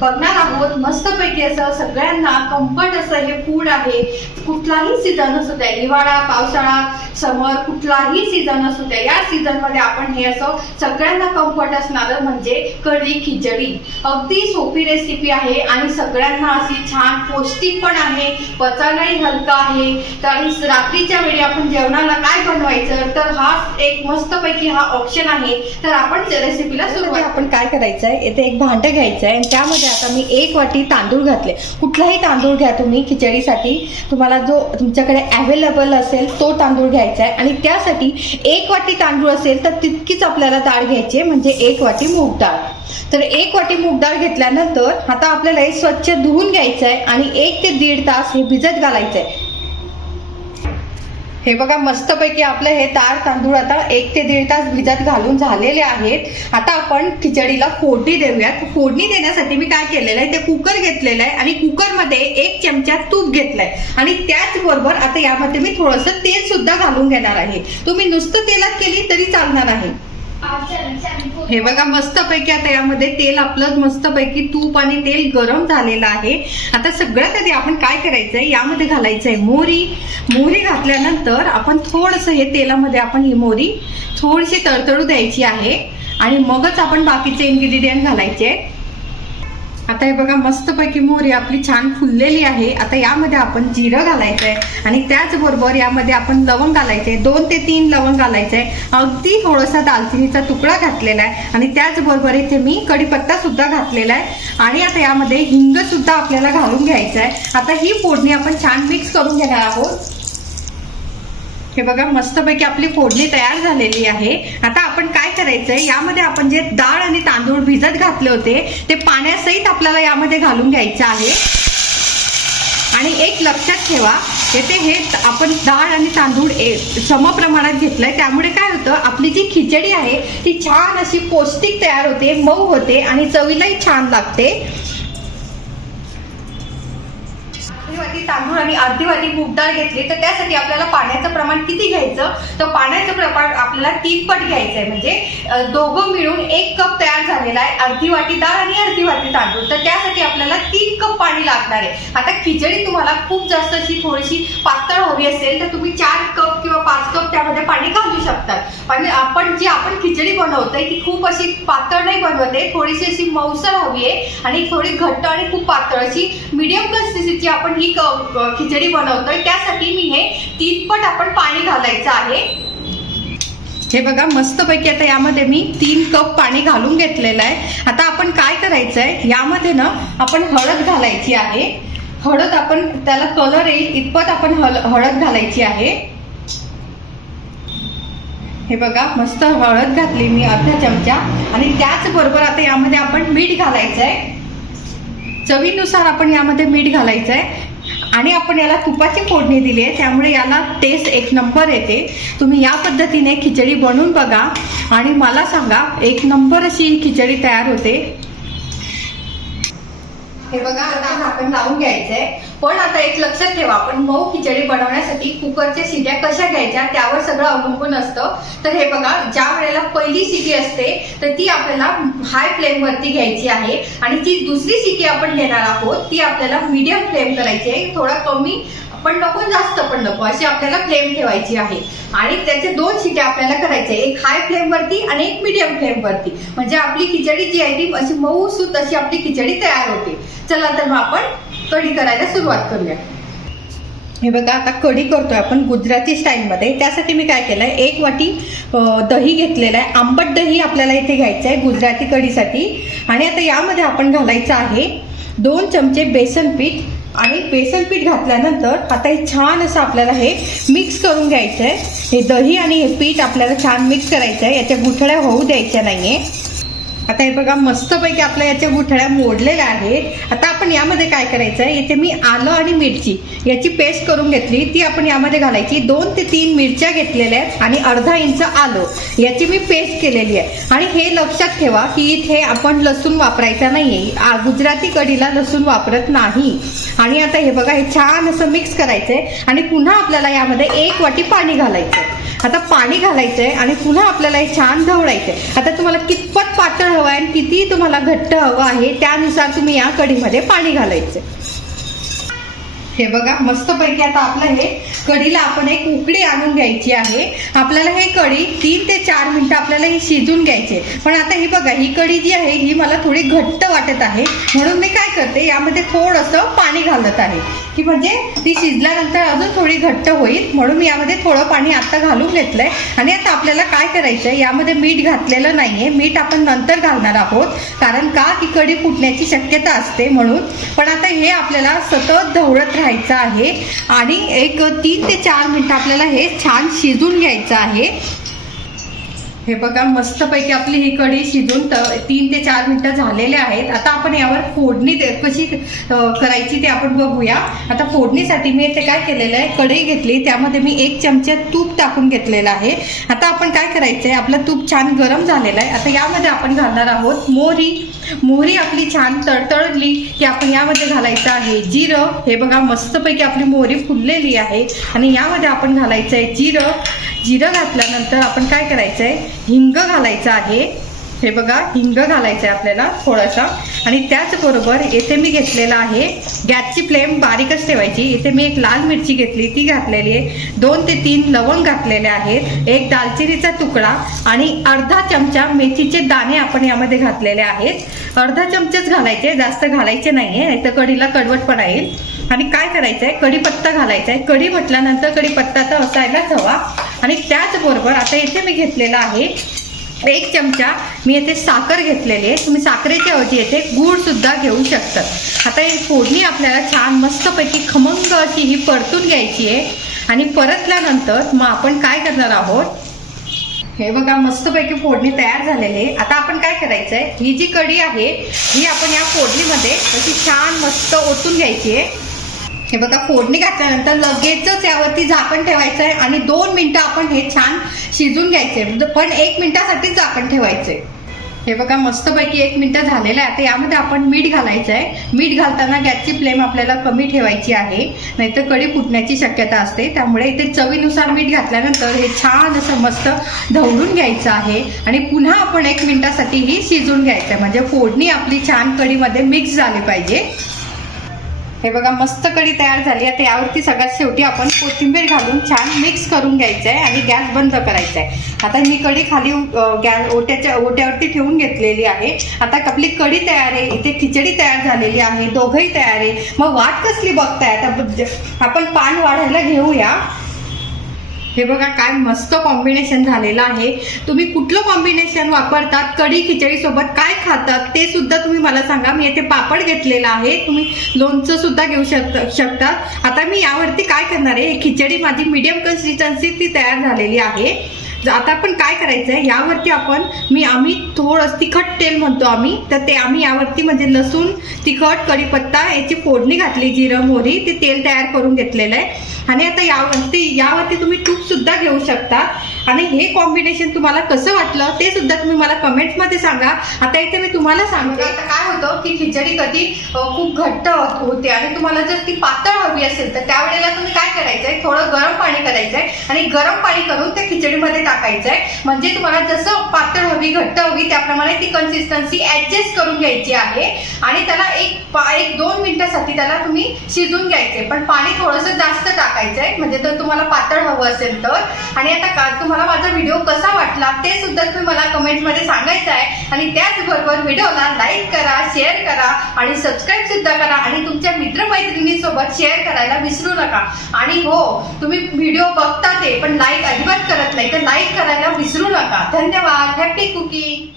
बघणार आहोत मस्तपैकी असं सगळ्यांना कम्फर्ट असं हे फूड आहे. कुठलाही सीझन असू द्या हिवाळा पावसाळा समर कुठलाही सीझन असू द्या या सीझनमध्ये आपण हे असं सगळ्यांना कम्फर्ट असणारं म्हणजे कढी खिचडी. अगदी सोपी रेसिपी आहे आणि सगळ्यांना अशी छान पौष्टिक पण आहे पचायलाही हलका आहे. तर रात्रीच्या वेळी आपण जेवणाला काय बनवायचं? तर हा एक मस्तपैकी हा ऑप्शन आहे. तर आपण रेसिपीला सुरुवात आपण काय करायचं आहे इथे एक भांडं घ्यायचं आहे आणि त्यामध्ये आता मी एक वाटी तांदूळ घातले. कुठलाही तांदूळ घ्या तुम्ही खिचडीसाठी. तुम्हाला जो तुमच्याकडे अवेलेबल असेल तो तांदूळ घ्यायचा आहे. आणि त्यासाठी एक वाटी तांदूळ असेल तर तितकीच आपल्याला डाळ घ्यायची आहे म्हणजे एक वाटी मूग डाळ. तर एक वाटी मूग डाळ घेतल्यानंतर आता आपल्याला हे स्वच्छ धुवून घ्यायचं आहे आणि एक ते दीड तास हे भिजत घालायचं आहे हे बघा मस्तपैकी आपलं हे तार तांदूळ आता एक ते दीड तास भिजत घालून झालेले आहेत. आता आपण खिचडीला फोडणी देऊयात. फोडणी देण्यासाठी मी काय केलेलं आहे ते कुकर घेतलेलं आहे आणि कुकरमध्ये एक चमचा तूप घेतलाय. आणि त्याचबरोबर आता यामध्ये मी थोडंसं तेल सुद्धा घालून घेणार आहे. तुम्ही नुसतं तेलात केली तरी चालणार आहे. हे बघा मस्तपैकी आता यामध्ये तेल आपलं मस्तपैकी तूप आणि तेल गरम झालेलं आहे. आता सगळ्यात आधी आपण काय करायचंय? यामध्ये घालायचंय मोहरी. मोहरी घातल्यानंतर आपण थोडंसं हे तेलामध्ये आपण ही मोहरी थोडीशी तळतळू द्यायची आहे. आणि मगच आपण बाकीचे इन्ग्रेडियंट घालायचे आता हे बघा मस्तपैकी मोहरी आपली छान फुललेली आहे. आता यामध्ये आपण जिरं घालायचं आहे आणि त्याचबरोबर यामध्ये आपण लवंग घालायचे दोन ते तीन लवंग घालायचे आहे अगदी थोडासा दालचिनीचा तुकडा घातलेला आहे. आणि त्याचबरोबर इथे मी कढीपत्ता सुद्धा घातलेला आहे. आणि आता यामध्ये हिंग सुद्धा आपल्याला घालून घ्यायचं आहे आता ही फोडणी आपण छान मिक्स करून घेणार आहोत. हे बघा मस्तपैकी आपली फोडणी तयार झालेली आहे. आता आपण काय करायचंय? यामध्ये आपण जे डाळ आणि तांदूळ भिजत घातले होते. ते पाण्यासहित आपल्याला यामध्ये घालून घ्यायचं आहे. आणि एक लक्षात ठेवा येथे हे आपण डाळ आणि तांदूळ ए- समप्रमाणात घेतलंय. त्यामुळे काय होतं आपली जी खिचडी आहे ती छान अशी पौष्टिक तयार होते मऊ होते आणि चवीलाही छान लागते अर्धी वाटी तांदूळ आणि अर्धी वाटी मूग डाळ घेतली तर त्यासाठी आपल्याला पाण्याचं प्रमाण किती घ्यायचं? तर पाण्याचं प्रमाण आपल्याला तीन पट घ्यायचं आहे म्हणजे दोघं मिळून एक कप तयार झालेला आहे अर्धी वाटी डाळ आणि अर्धी वाटी तांदूळ. तर त्यासाठी आपल्याला तीन कप पाणी लागणार आहे. आता खिचडी तुम्हाला खूप जास्त अशी थोडीशी पातळ हवी असेल तर तुम्ही चार कप किंवा पाच कप त्यामध्ये पाणी घालू शकतात पण आपण जी आपण खिचडी बनवतोय ती खूप अशी पातळ नाही बनवत आहे. थोडीशी अशी मऊसर हवी आहे. आणि थोडी घट्ट आणि खूप पातळ अशी मिडियम कन्सिस्टन्सीची आपण ही खिचडी बनवतोय. त्यासाठी मी हे तीनपट आपण पाणी घालायचं आहे. हे बघा मस्तपैकी आता यामध्ये मी तीन कप पाणी घालून घेतलेलं आहे. आता आपण काय करायचंय? यामध्ये ना आपण हळद घालायची आहे. हळद आपण त्याला कलर येईल इतपत आपण हळद घालायची आहे. हे बघा मस्त हळद घातली मी अर्धा चमचा. आणि त्याचबरोबर आता यामध्ये आपण मीठ घालायचं आहे चवीनुसार आपण यामध्ये मीठ घालायचं आहे आणि आपण याला तुपाची फोडणी दिली आहे त्यामुळे याला टेस्ट एक नंबर येते. तुम्ही या पद्धतीने खिचडी बनवून बघा. आणि मला सांगा एक नंबर अशी खिचडी तयार होते. हे बघा आता आपण लावून घ्यायचंय. पण आता एक लक्षात ठेवा आपण मऊ खिचडी बनवण्यासाठी कुकरच्या शिट्या कशा घ्यायच्या त्यावर सगळं अवलंबून असतं. तर हे बघा ज्या वेळेला पहिली शिटी असते तर ती आपल्याला हाय फ्लेमवरती घ्यायची आहे. आणि जी दुसरी शिटी आपण घेणार आहोत ती आपल्याला मीडियम फ्लेम करायची आहे. थोडा कमी पण नको जास्त पण नको अशी आपल्याला फ्लेम ठेवायची आहे. आणि त्याचे दोन शिट्या आपल्याला करायचे एक हाय फ्लेमवरती आणि एक मीडियम फ्लेमवरती म्हणजे आपली खिचडी जी आहे ती अशी मऊ सूत अशी आपली खिचडी तयार होते. चला तर मग आपण कढी करायला सुरुवात करूया. हे बघा आता कढी करतोय आपण गुजराती स्टाईलमध्ये त्यासाठी मी काय केलंय एक वाटी दही घेतलेलं आहे. आंबट दही आपल्याला इथे घ्यायचं आहे गुजराती कढीसाठी. आणि आता यामध्ये आपण घालायचं आहे दोन चमचे बेसन पीठ. आणि बेसन पीठ घातल्यानंतर आता हे छान असं आपल्याला हे मिक्स करून घ्यायचं आहे हे दही आणि हे पीठ आपल्याला छान मिक्स करायचं आहे याच्या गुठळ्या होऊ द्यायच्या नाही आहे आता हे बघा मस्तपैकी आपल्या याच्या गुठळ्या मोडलेल्या आहेत. आता आपण यामध्ये काय करायचं आहे इथे मी आलं आणि मिरची. याची पेस्ट करून घेतली. ती आपण यामध्ये घालायची. दोन ते तीन मिरच्या घेतलेल्या आहेत आणि अर्धा इंच आलं. याची मी पेस्ट केलेली आहे. आणि हे लक्षात ठेवा की इथे आपण लसूण वापरायचा नाही आहे गुजराती कढीला लसूण वापरत नाही. आणि आता हे बघा हे छान असं मिक्स करायचं आहे आणि पुन्हा आपल्याला यामध्ये एक वाटी पाणी घालायचं आता पाणी घालायचंय आणि पुन्हा आपल्याला हे छान ढवळायचंय आता तुम्हाला कितपत पातळ हवं आहे आणि किती तुम्हाला घट्ट हवं आहे त्यानुसार तुम्ही या कढीमध्ये पाणी घालायचं हे बघा मस्तपैकी आता आपलं हे कढीला आपण एक उकडी आणून घ्यायची आहे. आपल्याला हे कढी तीन ते चार मिनिटं आपल्याला हे शिजून घ्यायचे. पण आता ही बघा ही कढी जी आहे ही मला थोडी घट्ट वाटत आहे. म्हणून मी काय करते यामध्ये थोडंसं पाणी घालत आहे. की म्हणजे ती शिजल्यानंतर अजून थोडी घट्ट होईल. म्हणून मी यामध्ये थोडं पाणी आता घालून घेतलंय. आणि आता आपल्याला काय करायचं यामध्ये मीठ घातलेलं नाहीये. मीठ आपण नंतर घालणार आहोत. कारण का? की कढी फुटण्याची शक्यता असते म्हणून. पण आता हे आपल्याला सतत धवळत राहायचं आहे. आणि एक तीन ते चार मिनटं आपल्याला हे छान शिजून घ्यायचं आहे. हे बघा मस्तपैकी आपली ही कढी शिजून तर तीन ते चार मिनिटं झालेले आहेत. आता आपण यावर फोडणी कशी करायची ते आपण बघूया. आता फोडणीसाठी मी इथे काय केलेलं आहे कढई घेतली. त्यामध्ये मी एक चमचा तूप टाकून घेतलेलं आहे. आता आपण काय करायचं आहे आपलं तूप छान गरम झालेलं आहे. आता यामध्ये आपण घालणार आहोत मोहरी. मोहरी आपली छान तळतळली की आपण यामध्ये घालायचं आहे. जिरं हे बघा मस्तपैकी आपली मोहरी फुललेली आहे. आणि यामध्ये आपण घालायचं आहे जिरं. जिरं घातल्यानंतर आपण काय करायचं आहे हिंग घालायचं आहे. हे बघा हिंग घालायचं आहे आपल्याला थोडासा. आणि त्याचबरोबर येथे मी घेतलेला आहे गॅसची फ्लेम बारीकच ठेवायची. इथे मी एक लाल मिरची घेतली ती घातलेली आहे. दोन ते तीन लवंग घातलेले आहेत. एक दालचिनीचा तुकडा आणि अर्धा चमचा मेथीचे दाणे आपण यामध्ये घातलेले आहेत. अर्धा चमचाच घालायचे जास्त घालायचे नाहीये नाही तर कढीला कडवटपणा येईल आणि काय करायचं आहे कढीपत्ता घालायचा आहे कढी म्हटल्यानंतर कढीपत्ता तर असायलाच हवा. आणि त्याचबरोबर आता इथे मी घेतलेला आहे एक चमचा मी येथे साखर घेतलेली आहे. तुम्ही साखरेच्या ऐवजी येथे गूळसुद्धा घेऊ शकतात. आता ही फोडणी आपल्याला छान मस्तपैकी खमंग अशी ही परतून घ्यायची आहे. आणि परतल्यानंतर मग आपण काय करणार आहोत? हे बघा मस्तपैकी फोडणी तयार झालेली आहे. आता आपण काय करायचं आहे ही जी कढी आहे ही आपण या फोडणीमध्ये अशी छान मस्त ओतून घ्यायची आहे. हे बघा फोडणी घातल्यानंतर लगेचच यावरती झाकण ठेवायचं आहे आणि दोन मिनटं आपण हे छान शिजून घ्यायचे. म्हणजे पण एक मिनिटासाठीच झाकण ठेवायचे. हे बघा मस्तपैकी एक मिनिटं झालेलं आहे. आता यामध्ये आपण मीठ घालायचं आहे. मीठ घालताना गॅसची फ्लेम आपल्याला कमी ठेवायची आहे. नाहीतर कढी फुटण्याची शक्यता असते. त्यामुळे इथे चवीनुसार मीठ घातल्यानंतर हे छान असं मस्त ढवळून घ्यायचं आहे. आणि पुन्हा आपण एक मिनिटासाठी ही शिजून घ्यायचं आहे. म्हणजे फोडणी आपली छान कढीमध्ये मिक्स झाली पाहिजे. हे बघा मस्त कढी तयार झाली आता यावरती सगळ्यात शेवटी आपण कोथिंबीर घालून छान मिक्स करून घ्यायचं आहे आणि गॅस बंद करायचा आहे आता मी कढी खाली गॅस ओट्याच्या ओट्यावरती ठेवून घेतलेली आहे. आता आपली कढी तयार आहे इथे खिचडी तयार झालेली आहे दोघंही तयार आहे. मग वाट कसली बघताय? आता आपण पान वाढायला घेऊया. हे बघा काय मस्त कॉम्बिनेशन झालेलं आहे. तुम्ही कुठलं कॉम्बिनेशन वापरतात कढी खिचडी सोबत काय खातात ते सुद्धा तुम्ही मला सांगा. मी येथे पापड घेतलेला आहे. तुम्ही लोणचं सुद्धा घेऊ शकता. शकतात आता मी यावरती काय करणार आहे? खिचडी माझी मीडियम कन्सिस्टन्सी ती तयार झालेली आहे. आता आपण काय करायचं आहे यावरती आपण मी आम्ही थोडं तिखट तेल म्हणतो आम्ही तर ते आम्ही यावरती म्हणजे लसूण तिखट कढीपत्ता याची फोडणी घातली जिरं मोहरी ते तेल तयार करून घेतलेलं आहे. आणि आता यावरती यावरती तुम्ही तूप सुद्धा घेऊ शकता. आणि हे कॉम्बिनेशन तुम्हाला कसं वाटलं ते सुद्धा तुम्ही मला कमेंट्समध्ये सांगा. आता इथे मी तुम्हाला सांगते. आता काय होतं की खिचडी कधी खूप घट्ट होते आणि तुम्हाला जर ती पातळ हवी असेल तर त्यावेळेला तुम्ही काय करायचंय? थोडं गरम पाणी करायचंय आणि गरम पाणी करून त्या खिचडीमध्ये टाकायचंय. म्हणजे तुम्हाला जसं पातळ हवी घट्ट हवी त्याप्रमाणे ती कन्सिस्टन्सी ऍडजस्ट करून घ्यायची आहे. आणि त्याला एक पा- एक दोन मिनिटासाठी त्याला तुम्ही शिजून घ्यायचे पण पाणी थोडंसं जास्त टाकायचंय. म्हणजे जर तुम्हाला पातळ हवं असेल तर. आणि आता का तुम्हाला माझा व्हिडिओ कसा वाटला ते सुद्धा तुम्ही मला कमेंटमध्ये सांगायचं आहे. आणि त्याचबरोबर व्हिडिओला लाईक करा शेअर करा आणि सबस्क्राईब सुद्धा करा. आणि तुमच्या मित्रमैत्रिणीसोबत शेअर करायला विसरू नका. आणि हो तुम्ही व्हिडिओ बघता ते पण लाईक अजिबात करत नाही. तर लाईक करायला विसरू नका. धन्यवाद. Happy cooking